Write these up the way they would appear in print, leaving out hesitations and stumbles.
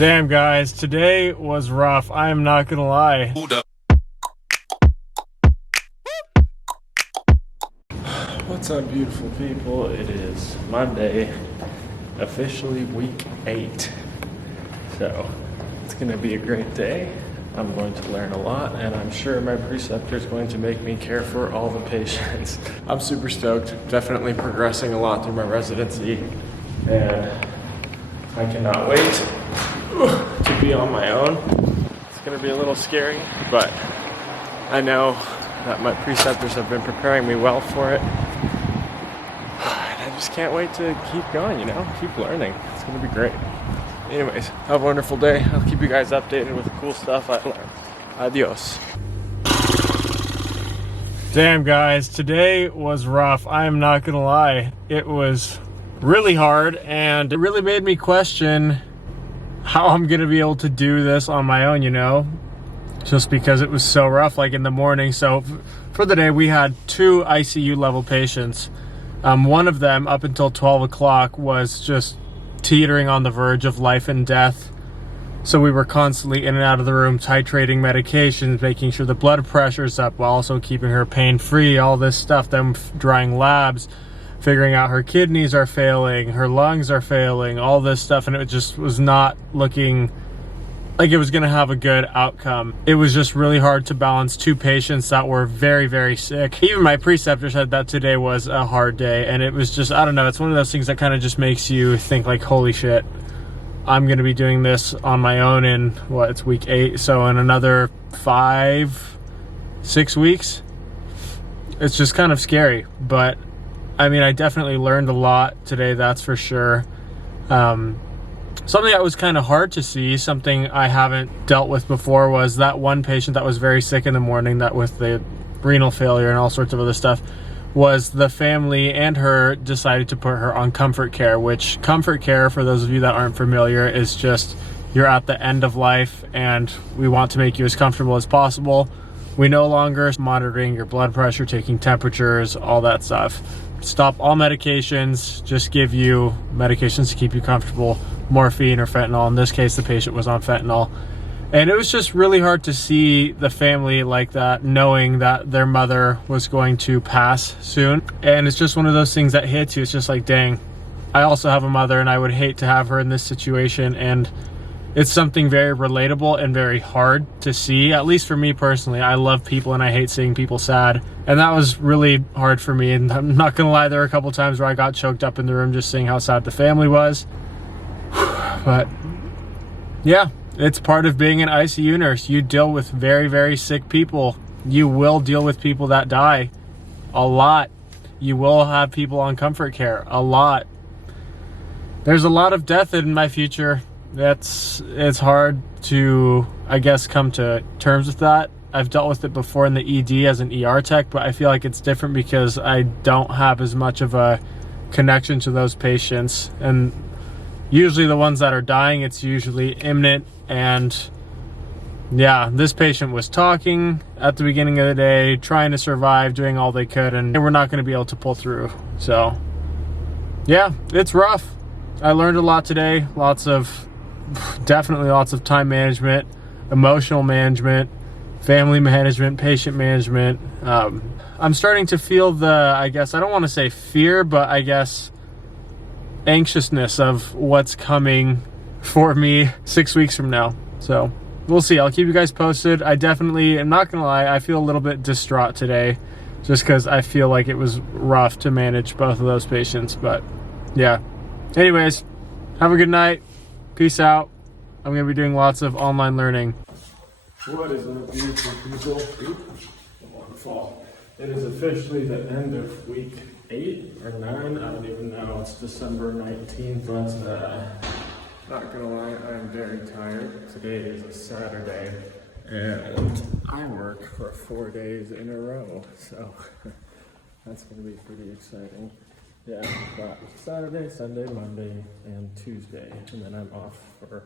Damn guys, today was rough. I am not gonna lie. What's up, beautiful people? It is Monday, officially week 8. So it's gonna be a great day. I'm going to learn a lot, and I'm sure my preceptor is going to make me care for all the patients. I'm super stoked. Definitely progressing a lot through my residency, and I cannot wait to be on my own. It's gonna be a little scary, but I know that my preceptors have been preparing me well for it. And I just can't wait to keep going, keep learning. It's gonna be great. Anyways, have a wonderful day. I'll keep you guys updated with the cool stuff I learned. Adios. Damn guys, today was rough. I am not gonna lie. It was really hard, and it really made me question how I'm gonna be able to do this on my own, just because it was so rough, like in the morning. So for the day, we had 2 ICU level patients. One of them, up until 12 o'clock, was just teetering on the verge of life and death. So we were constantly in and out of the room, titrating medications, making sure the blood pressure's up while also keeping her pain-free, all this stuff, then drawing labs, figuring out her kidneys are failing, her lungs are failing, all this stuff, and it just was not looking like it was going to have a good outcome. It was just really hard to balance 2 patients that were very, very sick. Even my preceptor said that today was a hard day, and it was just, I don't know, it's one of those things that kind of just makes you think like, holy shit, I'm going to be doing this on my own in, it's week 8, so in another 5-6 weeks. It's just kind of scary, but I mean, I definitely learned a lot today, that's for sure. Something that was kind of hard to see, something I haven't dealt with before, was that one patient that was very sick in the morning, that with the renal failure and all sorts of other stuff, was the family and her decided to put her on comfort care, which comfort care, for those of you that aren't familiar, is just you're at the end of life and we want to make you as comfortable as possible. We no longer monitoring your blood pressure, taking temperatures, all that stuff. Stop all medications, just give you medications to keep you comfortable, morphine or fentanyl. In this case, the patient was on fentanyl. And it was just really hard to see the family like that, knowing that their mother was going to pass soon. And it's just one of those things that hits you. It's just like, dang, I also have a mother and I would hate to have her in this situation. And it's something very relatable and very hard to see, at least for me personally. I love people and I hate seeing people sad. And that was really hard for me. And I'm not gonna lie, there were a couple times where I got choked up in the room just seeing how sad the family was. But yeah, it's part of being an ICU nurse. You deal with very, very sick people. You will deal with people that die a lot. You will have people on comfort care a lot. There's a lot of death in my future. It's hard to, I guess, come to terms with that. I've dealt with it before in the ED as an ER tech, but I feel like it's different because I don't have as much of a connection to those patients. And usually the ones that are dying, it's usually imminent. And yeah, this patient was talking at the beginning of the day, trying to survive, doing all they could, and we're not going to be able to pull through. So yeah, it's rough. I learned a lot today. Definitely lots of time management, emotional management, family management, patient management. I'm starting to feel the, I guess, I don't want to say fear, but I guess anxiousness of what's coming for me 6 weeks from now. So we'll see. I'll keep you guys posted. I definitely, I'm not gonna lie, I feel a little bit distraught today just because I feel like it was rough to manage both of those patients. But yeah, anyways, have a good night. Peace out. I'm going to be doing lots of online learning. What is up, beautiful people? Fall. It is officially the end of week 8 or 9. I don't even know. It's December 19th. But not going to lie, I am very tired. Today is a Saturday. And I work for 4 days in a row. So that's going to be pretty exciting. Yeah, got Saturday, Sunday, Monday, and Tuesday, and then I'm off for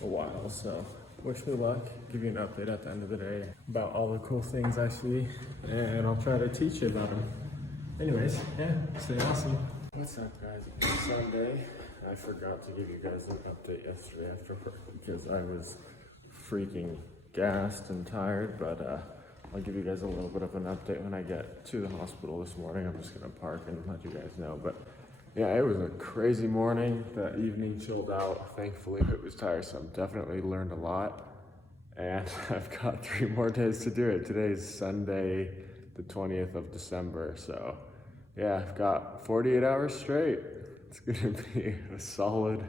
a while, so wish me luck, give you an update at the end of the day about all the cool things I see, and I'll try to teach you about them. Anyways, yeah, stay awesome. What's up, guys? It's Sunday. I forgot to give you guys an update yesterday after work because I was freaking gassed and tired, but I'll give you guys a little bit of an update when I get to the hospital this morning. I'm just gonna park and let you guys know, but yeah, it was a crazy morning. The evening chilled out. Thankfully, it was tiresome. Definitely learned a lot, and I've got 3 more days to do it. Today's Sunday, the 20th of December, so yeah, I've got 48 hours straight. It's gonna be a solid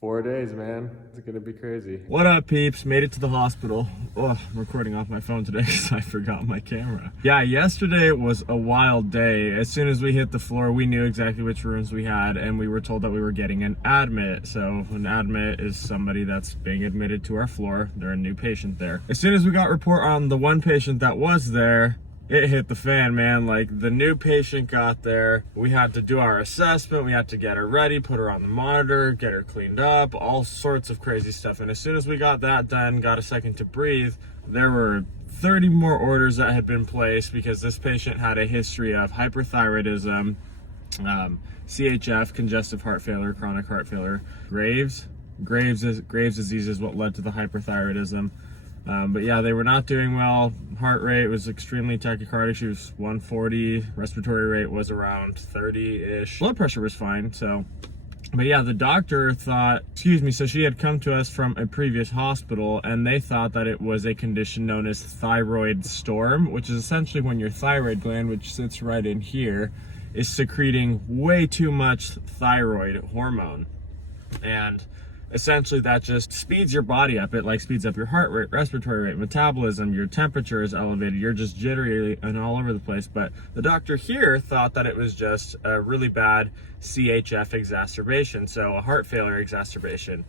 4 days, man. It's gonna be crazy. What up, peeps? Made it to the hospital. Oh, I'm recording off my phone today because I forgot my camera. Yeah, yesterday was a wild day. As soon as we hit the floor, we knew exactly which rooms we had, and we were told that we were getting an admit. So an admit is somebody that's being admitted to our floor. They're a new patient there. As soon as we got report on the one patient that was there, it hit the fan, man. Like, the new patient got there, we had to do our assessment, we had to get her ready, put her on the monitor, get her cleaned up, all sorts of crazy stuff. And as soon as we got that done, got a second to breathe, there were 30 more orders that had been placed because this patient had a history of hyperthyroidism, CHF, congestive heart failure, chronic heart failure, Graves disease is what led to the hyperthyroidism. But yeah, they were not doing well. Heart rate was extremely tachycardic. She was 140. Respiratory rate was around 30-ish. Blood pressure was fine, so. But yeah, the doctor thought, so she had come to us from a previous hospital, and they thought that it was a condition known as Thyroid Storm, which is essentially when your thyroid gland, which sits right in here, is secreting way too much thyroid hormone. And essentially that just speeds your body up. It like speeds up your heart rate, respiratory rate, metabolism, your temperature is elevated, you're just jittery and all over the place. But the doctor here thought that it was just a really bad CHF exacerbation, so a heart failure exacerbation.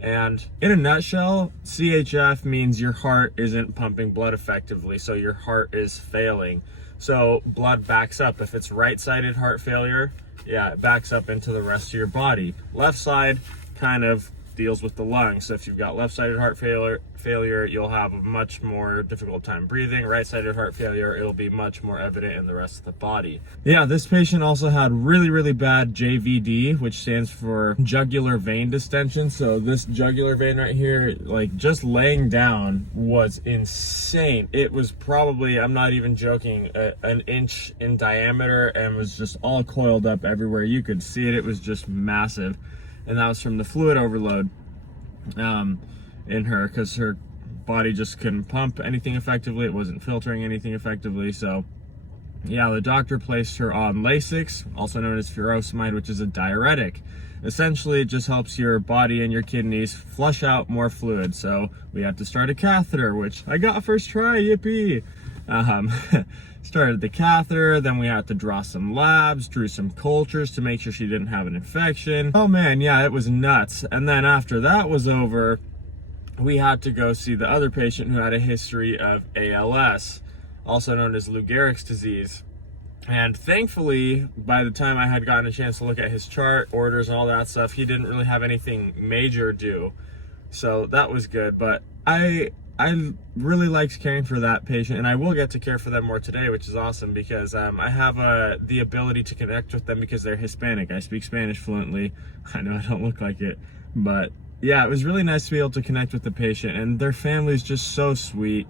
And in a nutshell, CHF means your heart isn't pumping blood effectively, so your heart is failing. So blood backs up. If it's right-sided heart failure, yeah, it backs up into the rest of your body. Left side kind of deals with the lungs. So if you've got left-sided heart failure, you'll have a much more difficult time breathing. Right-sided heart failure, it'll be much more evident in the rest of the body. Yeah, this patient also had really bad JVD, which stands for jugular vein distension. So this jugular vein right here, like just laying down was insane. It was probably, I'm not even joking, an inch in diameter and was just all coiled up everywhere. You could see it. It was just massive. And that was from the fluid overload in her, because her body just couldn't pump anything effectively. It wasn't filtering anything effectively. So yeah, the doctor placed her on Lasix, also known as furosemide, which is a diuretic. Essentially, it just helps your body and your kidneys flush out more fluid. So we had to start a catheter, which I got first try, yippee. Started the catheter, then we had to draw some labs, drew some cultures to make sure she didn't have an infection. Oh man, yeah, it was nuts. And then after that was over, we had to go see the other patient who had a history of ALS, also known as Lou Gehrig's disease. And thankfully, by the time I had gotten a chance to look at his chart, orders, and all that stuff, he didn't really have anything major due. So that was good, but I really liked caring for that patient, and I will get to care for them more today, which is awesome because I have the ability to connect with them because they're Hispanic. I speak Spanish fluently. I know I don't look like it, but yeah, it was really nice to be able to connect with the patient, and their family is just so sweet.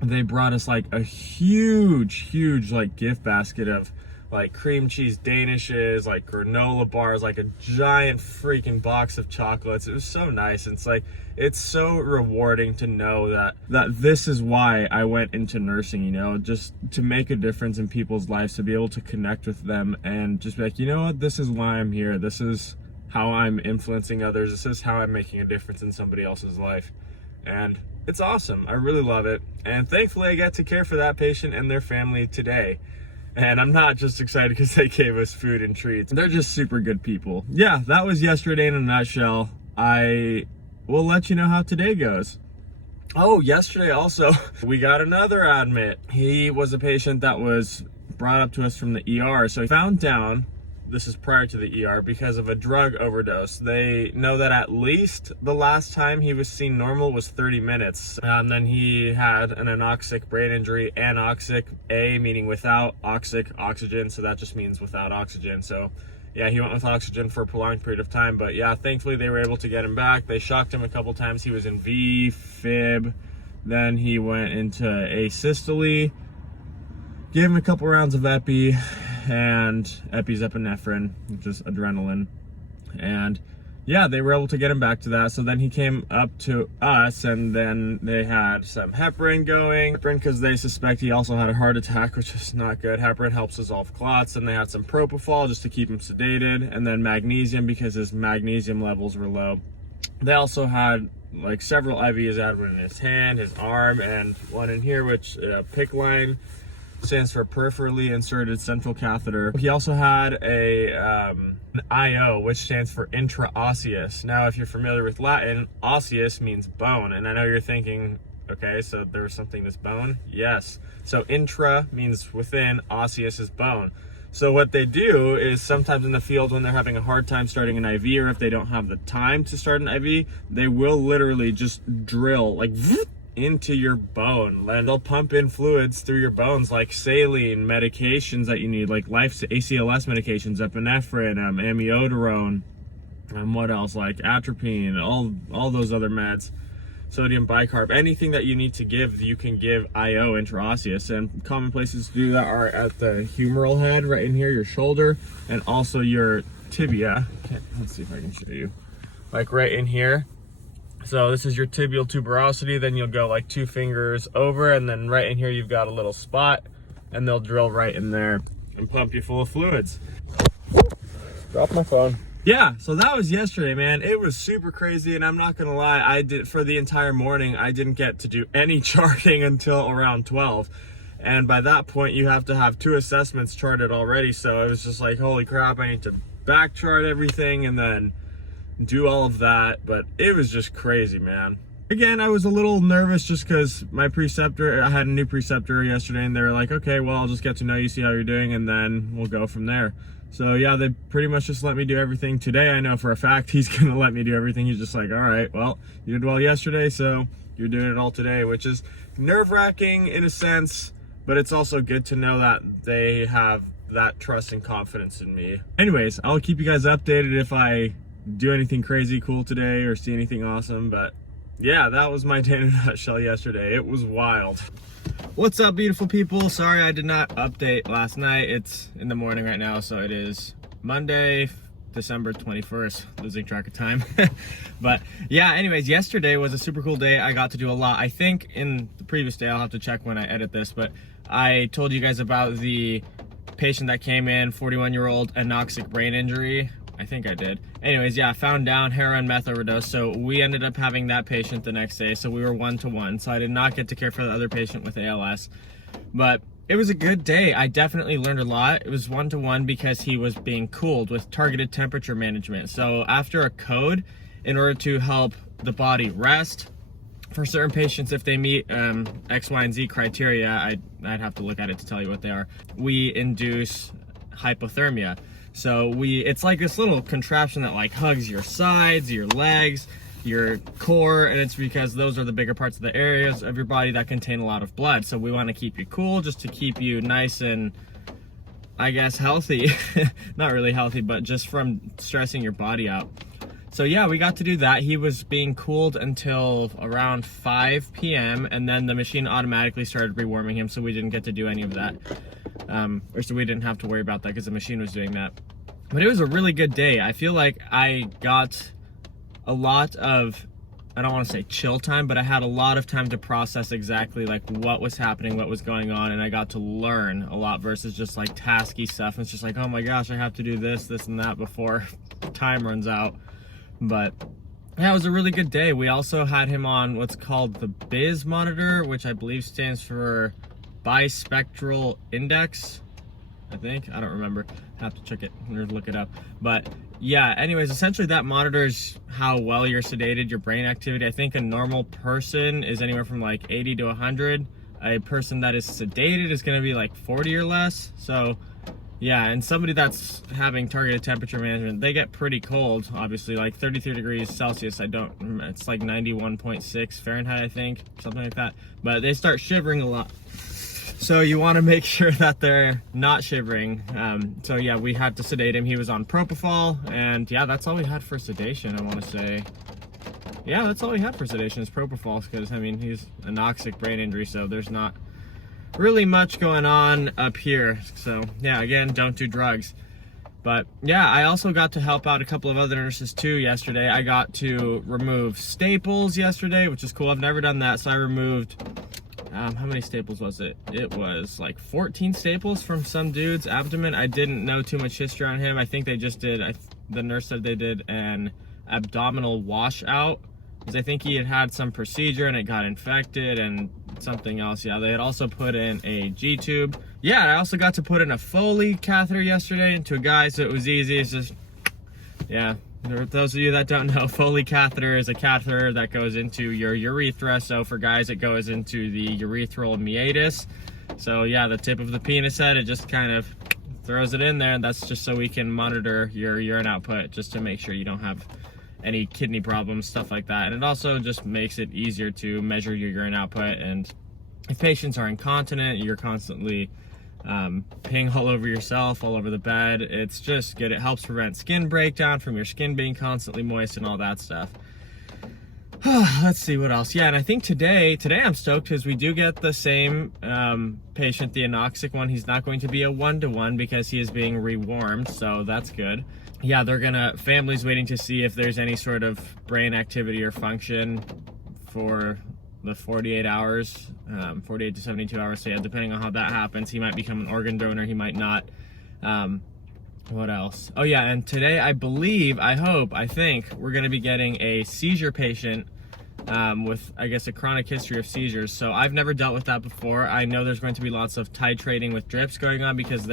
They brought us like a huge like gift basket of like cream cheese danishes, like granola bars, like a giant freaking box of chocolates. It was so nice. And it's like, it's so rewarding to know that this is why I went into nursing, you know, just to make a difference in people's lives, to be able to connect with them and just be like, you know what, this is why I'm here. This is how I'm influencing others. This is how I'm making a difference in somebody else's life. And it's awesome. I really love it. And thankfully I get to care for that patient and their family today. And I'm not just excited because they gave us food and treats. They're just super good people. Yeah, that was yesterday in a nutshell. I will let you know how today goes. Oh, yesterday also, we got another admit. He was a patient that was brought up to us from the ER. So he found down, this is prior to the ER, because of a drug overdose. They know that at least the last time he was seen normal was 30 minutes. Then he had an anoxic brain injury, anoxic, A meaning without, oxic, oxygen, so that just means without oxygen. So yeah, he went with oxygen for a prolonged period of time. But yeah, thankfully they were able to get him back. They shocked him a couple times. He was in V-fib. Then he went into asystole. Gave him a couple rounds of epi, and epi's epinephrine, which is adrenaline. And yeah, they were able to get him back to that. So then he came up to us, and then they had some heparin going. Heparin because they suspect he also had a heart attack, which is not good. Heparin helps dissolve clots. And they had some propofol just to keep him sedated. And then magnesium because his magnesium levels were low. They also had like several IVs out in his hand, his arm, and one in here, which PICC line stands for peripherally inserted central catheter. He also had an IO, which stands for intraosseous. Now, if you're familiar with Latin, osseous means bone, and I know you're thinking, okay, so there was something that's bone? Yes. So intra means within, osseous is bone. So what they do is sometimes in the field when they're having a hard time starting an IV, or if they don't have the time to start an IV, they will literally just drill like into your bone, and they'll pump in fluids through your bones like saline, medications that you need, like ACLS medications, epinephrine, amiodarone, what else, like atropine, all those other meds, sodium bicarb, anything that you need to give, you can give IO intraosseous. And common places to do that are at the humeral head right in here, your shoulder, and also your tibia. Let's see if I can show you, like right in here. So this is your tibial tuberosity, then you'll go like 2 fingers over, and then right in here you've got a little spot, and they'll drill right in there and pump you full of fluids. Drop my phone. Yeah, so that was yesterday, man. It was super crazy, and I'm not gonna lie, for the entire morning, I didn't get to do any charting until around 12. And by that point, you have to have 2 assessments charted already, so it was just like, holy crap, I need to back chart everything, and then do all of that. But it was just crazy, man. Again, I was a little nervous just because my preceptor, I had a new preceptor yesterday, and they were like, okay, well, I'll just get to know you, see how you're doing, and then we'll go from there. So yeah, they pretty much just let me do everything today. I know for a fact he's gonna let me do everything. He's just like, all right, well, you did well yesterday, so you're doing it all today, which is nerve-wracking in a sense, but it's also good to know that they have that trust and confidence in me. Anyways, I'll keep you guys updated if I do anything crazy cool today or see anything awesome. But yeah, that was my day in a nutshell yesterday. It was wild. What's up, beautiful people? Sorry I did not update last night. It's in the morning right now, so it is Monday, December 21st, losing track of time. But yeah, anyways, yesterday was a super cool day. I got to do a lot. I think in the previous day, I'll have to check when I edit this, but I told you guys about the patient that came in, 41-year-old anoxic brain injury. I think I did. Anyways, yeah, found down heroin meth overdose. So we ended up having that patient the next day. So we were 1-to-1. So I did not get to care for the other patient with ALS. But it was a good day. I definitely learned a lot. It was 1-to-1 because he was being cooled with targeted temperature management. So after a code, in order to help the body rest, for certain patients, if they meet X, Y, and Z criteria, I'd have to look at it to tell you what they are, we induce hypothermia. So it's like this little contraption that like hugs your sides, your legs, your core, and it's because those are the bigger parts of the areas of your body that contain a lot of blood. So we want to keep you cool, just to keep you nice and, I guess, healthy. Not really healthy, but just from stressing your body out. So yeah, we got to do that. He was being cooled until around 5 p.m. and then the machine automatically started rewarming him, so we didn't get to do any of that. So we didn't have to worry about that because the machine was doing that. But it was a really good day. I feel like I got a lot of, I don't want to say chill time, but I had a lot of time to process exactly like what was happening, what was going on, and I got to learn a lot versus just like tasky stuff. And it's just like, oh my gosh, I have to do this, this, and that before time runs out. But yeah, it was a really good day. We also had him on what's called the BIS monitor, which I believe stands for bispectral index, I think. I don't remember. Have to check it or look it up. But yeah, anyways, essentially that monitors how well you're sedated, your brain activity. I think a normal person is anywhere from like 80 to 100. A person that is sedated is going to be like 40 or less. So yeah, and somebody that's having targeted temperature management, they get pretty cold, obviously, like 33 degrees Celsius. It's like 91.6 Fahrenheit, I think, something like that. But they start shivering a lot. So you want to make sure that they're not shivering. So yeah, we had to sedate him. He was on propofol, and yeah, that's all we had for sedation, I want to say. Yeah, that's all we had for sedation is propofol, because I mean, he's anoxic brain injury, so there's not really much going on up here. So yeah, again, don't do drugs. But yeah, I also got to help out a couple of other nurses too yesterday. I got to remove staples yesterday, which is cool. I've never done that. So I removed, how many staples was it? It was like 14 staples from some dude's abdomen. I didn't know too much history on him. I think they just did, the nurse said they did an abdominal washout, because I think he had some procedure and it got infected and something else. Yeah, they had also put in a G-tube. Yeah, I also got to put in a Foley catheter yesterday into a guy, so it was easy. It's just, yeah, for those of you that don't know, Foley catheter is a catheter that goes into your urethra. So for guys, it goes into the urethral meatus. So yeah, the tip of the penis head, it just kind of throws it in there, and that's just so we can monitor your urine output, just to make sure you don't have any kidney problems, stuff like that. And it also just makes it easier to measure your urine output. And if patients are incontinent, you're constantly peeing all over yourself, all over the bed, it's just good. It helps prevent skin breakdown from your skin being constantly moist and all that stuff. Let's see what else. Yeah, and I think today I'm stoked because we do get the same patient, the anoxic one. He's not going to be a 1-to-1 because he is being rewarmed, so that's good. Yeah, family's waiting to see if there's any sort of brain activity or function for the 48 hours, 48 to 72 hours. So yeah, depending on how that happens, he might become an organ donor, he might not. What else? Oh yeah, and today I think we're gonna be getting a seizure patient with, I guess, a chronic history of seizures. So I've never dealt with that before. I know there's going to be lots of titrating with drips going on because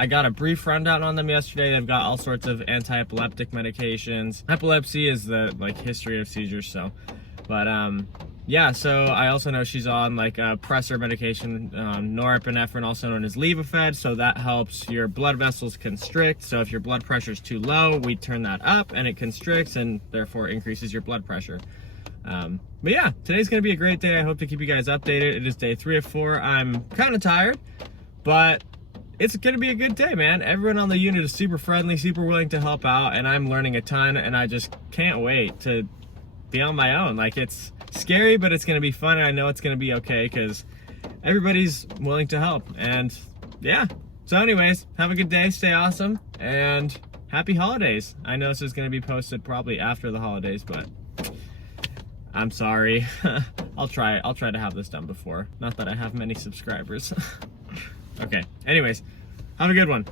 I got a brief rundown on them yesterday. They've got all sorts of anti-epileptic medications. Epilepsy is the history of seizures. So, but yeah. So I also know she's on like a pressor medication, norepinephrine, also known as Levophed. So that helps your blood vessels constrict. So if your blood pressure is too low, we turn that up and it constricts and therefore increases your blood pressure. But yeah, today's gonna be a great day. I hope to keep you guys updated. It is day 3 of 4. I'm kind of tired, but it's gonna be a good day, man. Everyone on the unit is super friendly, super willing to help out, and I'm learning a ton, and I just can't wait to be on my own. Like, it's scary, but it's gonna be fun, and I know it's gonna be okay because everybody's willing to help. And yeah, so anyways, have a good day, stay awesome, and happy holidays. I know this is gonna be posted probably after the holidays, but I'm sorry. I'll try to have this done before. Not that I have many subscribers. Okay, anyways, have a good one.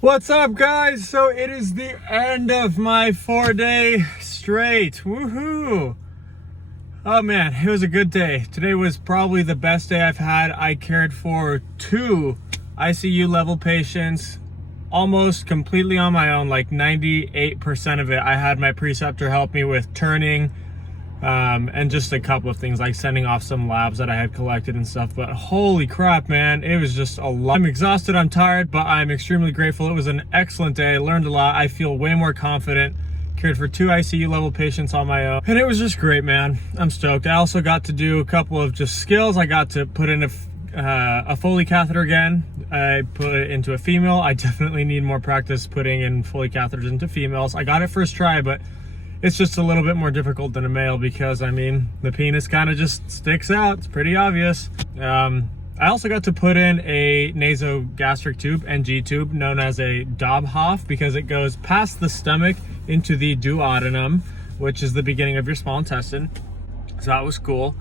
What's up, guys? So it is the end of my 4-day straight. Woohoo! Oh man, it was a good day. Today was probably the best day I've had. I cared for 2 ICU level patients almost completely on my own, like 98% of it. I had my preceptor help me with turning, and just a couple of things like sending off some labs that I had collected and stuff. But holy crap, man, it was just a lot. I'm exhausted, I'm tired, but I'm extremely grateful. It was an excellent day. I learned a lot. I feel way more confident. Cared for 2 ICU level patients on my own, and it was just great, man. I'm stoked. I also got to do a couple of just skills. I got to put in a Foley catheter again. I put it into a female. I definitely need more practice putting in Foley catheters into females. I got it first try, but it's just a little bit more difficult than a male because, I mean, the penis kind of just sticks out. It's pretty obvious. I also got to put in a nasogastric tube, NG tube, known as a Dobhoff, because it goes past the stomach into the duodenum, which is the beginning of your small intestine. So that was cool.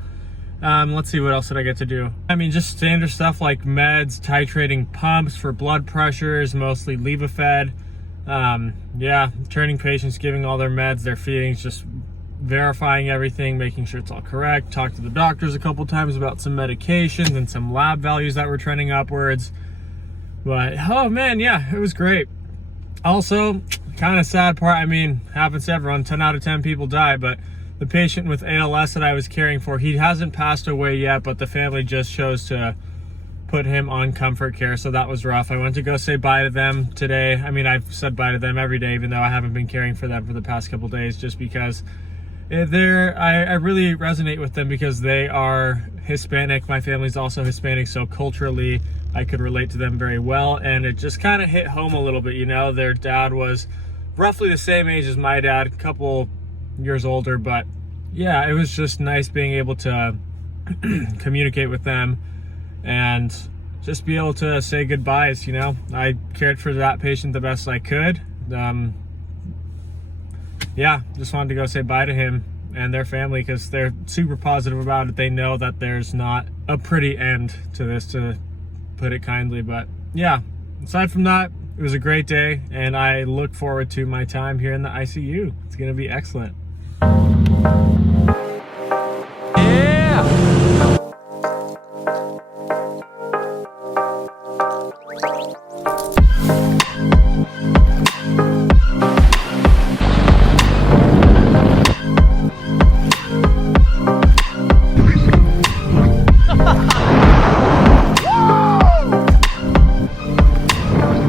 Let's see, what else did I get to do? I mean, just standard stuff like meds, titrating pumps for blood pressures, mostly Levophed. Yeah, turning patients, giving all their meds, their feedings, just verifying everything, making sure it's all correct. Talked to the doctors a couple times about some medications and some lab values that were trending upwards. But, oh man, yeah, it was great. Also, kind of sad part, I mean, happens to everyone, 10 out of 10 people die, but the patient with ALS that I was caring for, he hasn't passed away yet, but the family just chose to put him on comfort care, so that was rough. I went to go say bye to them today. I mean, I've said bye to them every day, even though I haven't been caring for them for the past couple days, just because I really resonate with them because they are Hispanic. My family's also Hispanic, so culturally I could relate to them very well, and it just kind of hit home a little bit. You know, their dad was roughly the same age as my dad, a couple years older, but yeah, it was just nice being able to communicate with them and just be able to say goodbyes. You know, I cared for that patient the best I could. Yeah, just wanted to go say bye to him and their family because they're super positive about it. They know that there's not a pretty end to this, to put it kindly. But yeah, aside from that, it was a great day, and I look forward to my time here in the ICU. It's going to be excellent.